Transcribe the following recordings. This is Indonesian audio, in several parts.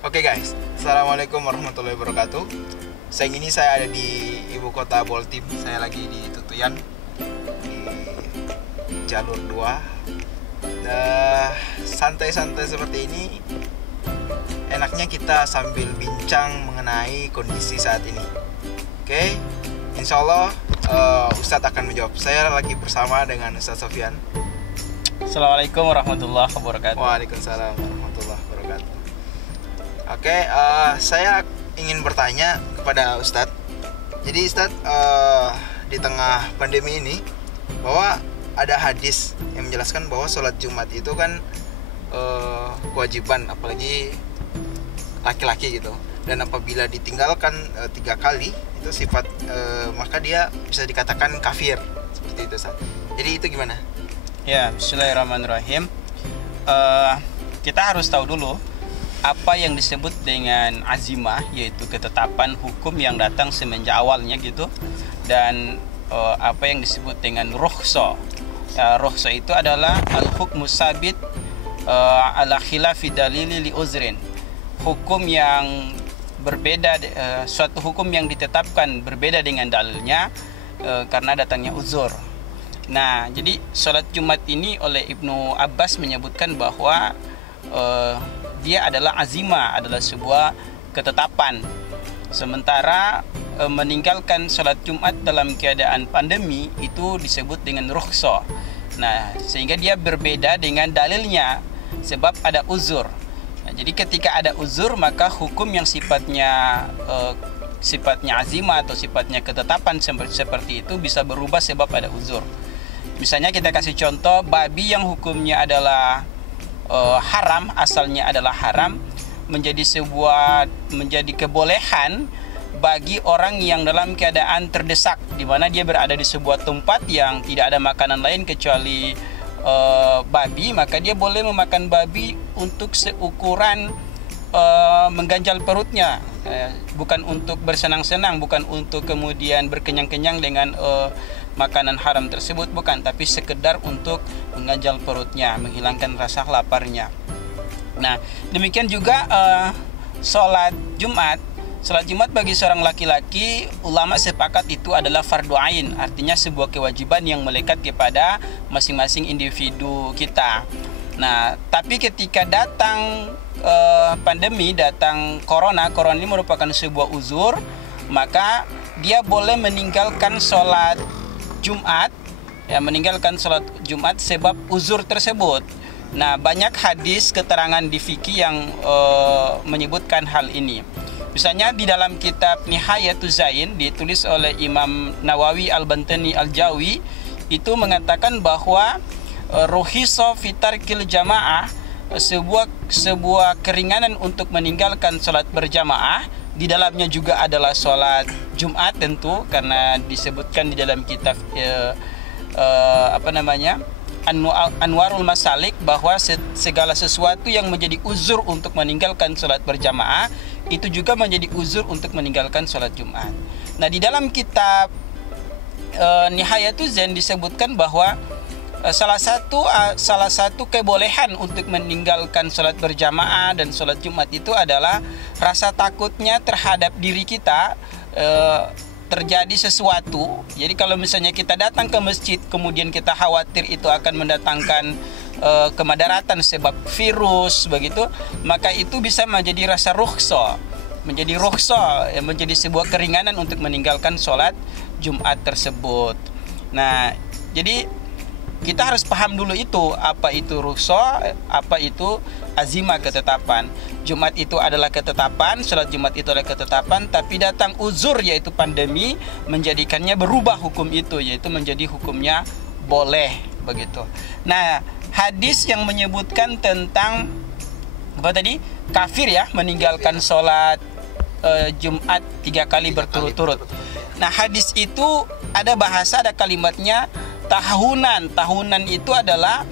Oke guys, Assalamualaikum warahmatullahi wabarakatuh. Sayang ini saya ada di ibu kota Boltim. Saya lagi di Tutuyan, di jalur 2. Santai-santai seperti ini, enaknya kita sambil bincang mengenai kondisi saat ini. Oke, insya Allah Ustadz akan menjawab. Saya lagi bersama dengan Ustadz Sofyan. Assalamualaikum warahmatullahi wabarakatuh. Waalaikumsalam warahmatullahi wabarakatuh. Oke, saya ingin bertanya kepada Ustadz. Jadi Ustadz, di tengah pandemi ini, bahwa ada hadis yang menjelaskan bahwa sholat Jumat itu kan kewajiban, apalagi laki-laki gitu. Dan apabila ditinggalkan 3 kali, itu sifat maka dia bisa dikatakan kafir, seperti itu Ustadz. Jadi itu gimana? Ya, bismillahirrahmanirrahim. Kita harus tahu dulu apa yang disebut dengan azimah, yaitu ketetapan hukum yang datang semenjak awalnya gitu, dan apa yang disebut dengan rukhsah. Rukhsah itu adalah al-hukmu sabit ala khilafi dalili li uzrin. Hukum yang berbeda, suatu hukum yang ditetapkan berbeda dengan dalilnya karena datangnya uzur. Nah, jadi sholat Jumat ini oleh Ibnu Abbas menyebutkan bahwa dia adalah azimah, adalah sebuah ketetapan. Sementara meninggalkan sholat Jumat dalam keadaan pandemi itu disebut dengan rukhsah. Nah, sehingga dia berbeda dengan dalilnya sebab ada uzur. Nah, jadi ketika ada uzur, maka hukum yang sifatnya azimah atau sifatnya ketetapan seperti itu bisa berubah sebab ada uzur. Misalnya kita kasih contoh, babi yang hukumnya adalah haram, asalnya adalah haram, menjadi kebolehan bagi orang yang dalam keadaan terdesak, di mana dia berada di sebuah tempat yang tidak ada makanan lain kecuali babi, maka dia boleh memakan babi untuk seukuran mengganjal perutnya, bukan untuk bersenang-senang, bukan untuk kemudian berkenyang-kenyang dengan makanan haram tersebut, bukan, tapi sekedar untuk mengganjal perutnya, menghilangkan rasa laparnya. Nah, demikian juga sholat Jumat bagi seorang laki-laki, ulama sepakat itu adalah fardu ain, artinya sebuah kewajiban yang melekat kepada masing-masing individu kita. Nah, tapi ketika datang pandemi, datang corona ini merupakan sebuah uzur, maka dia boleh meninggalkan sholat Jumat, meninggalkan sholat Jumat sebab uzur tersebut. Nah, banyak hadis keterangan di fikih yang menyebutkan hal ini. Misalnya di dalam kitab Nihayatuz Zain ditulis oleh Imam Nawawi Al-Bantani Al-Jawi, itu mengatakan bahwa rukhisa fi tarkil jamaah, sebuah keringanan untuk meninggalkan sholat berjamaah. Di dalamnya juga adalah sholat Jumat tentu, karena disebutkan di dalam kitab Anwarul Masalik bahwa segala sesuatu yang menjadi uzur untuk meninggalkan sholat berjamaah itu juga menjadi uzur untuk meninggalkan sholat Jumat. Nah, di dalam kitab Nihayatuz Zain disebutkan bahwa salah satu kebolehan untuk meninggalkan sholat berjamaah dan sholat Jumat itu adalah rasa takutnya terhadap diri kita terjadi sesuatu. Jadi kalau misalnya kita datang ke masjid kemudian kita khawatir itu akan mendatangkan kemadaratan sebab virus begitu, maka itu bisa menjadi rasa rukhsah, menjadi sebuah keringanan untuk meninggalkan sholat Jumat tersebut. Nah, jadi kita harus paham dulu itu, apa itu rukhsah, apa itu azimah, ketetapan. Jumat itu adalah ketetapan, sholat Jumat itu adalah ketetapan, tapi datang uzur yaitu pandemi menjadikannya berubah hukum itu, yaitu menjadi hukumnya boleh begitu. Nah, hadis yang menyebutkan tentang apa tadi? Kafir ya, meninggalkan sholat Jumat 3 kali berturut-turut. Nah, hadis itu ada bahasa, ada kalimatnya tahunan itu adalah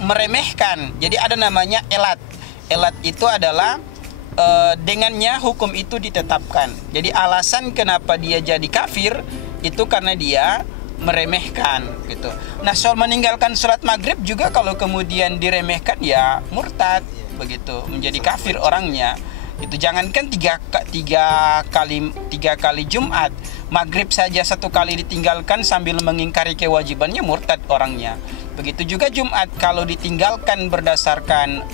meremehkan. Jadi ada namanya elat itu adalah dengannya hukum itu ditetapkan. Jadi alasan kenapa dia jadi kafir itu karena dia meremehkan gitu. Nah, soal meninggalkan sholat maghrib juga kalau kemudian diremehkan ya murtad begitu, menjadi kafir orangnya. Itu jangankan tiga kali Jumat, maghrib saja 1 kali ditinggalkan sambil mengingkari kewajibannya murtad orangnya. Begitu juga Jumat kalau ditinggalkan berdasarkan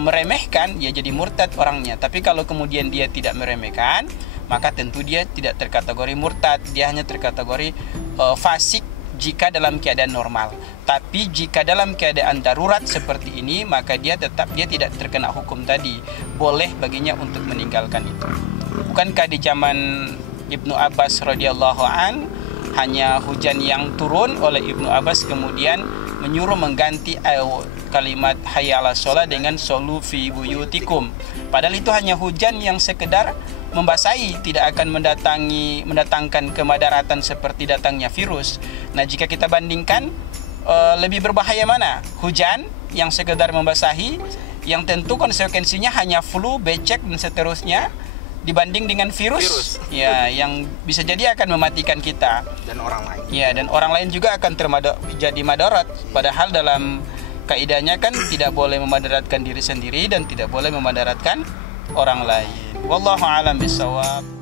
meremehkan, ya jadi murtad orangnya. Tapi kalau kemudian dia tidak meremehkan, maka tentu dia tidak terkategori murtad, dia hanya terkategori fasik jika dalam keadaan normal. Tapi jika dalam keadaan darurat seperti ini, maka dia tidak terkena hukum tadi. Boleh baginya untuk meninggalkan itu. Bukankah di zaman Ibnu Abbas radhiyallahu an hanya hujan yang turun oleh Ibnu Abbas kemudian menyuruh mengganti kalimat hayya 'alas shalah dengan shollu fi buyutikum. Padahal itu hanya hujan yang sekedar membasahi, tidak akan mendatangkan kemadaratan seperti datangnya virus. Nah, jika kita bandingkan, lebih berbahaya mana? Hujan yang sekedar membasahi, yang tentu konsekuensinya hanya flu, becek dan seterusnya, dibanding dengan virus. Ya, yang bisa jadi akan mematikan kita dan orang lain. Ya, dan orang lain juga akan jadi madarat. Padahal dalam kaidahnya kan tidak boleh memadaratkan diri sendiri dan tidak boleh memadaratkan orang lain. Wallahu a'lam bishawab.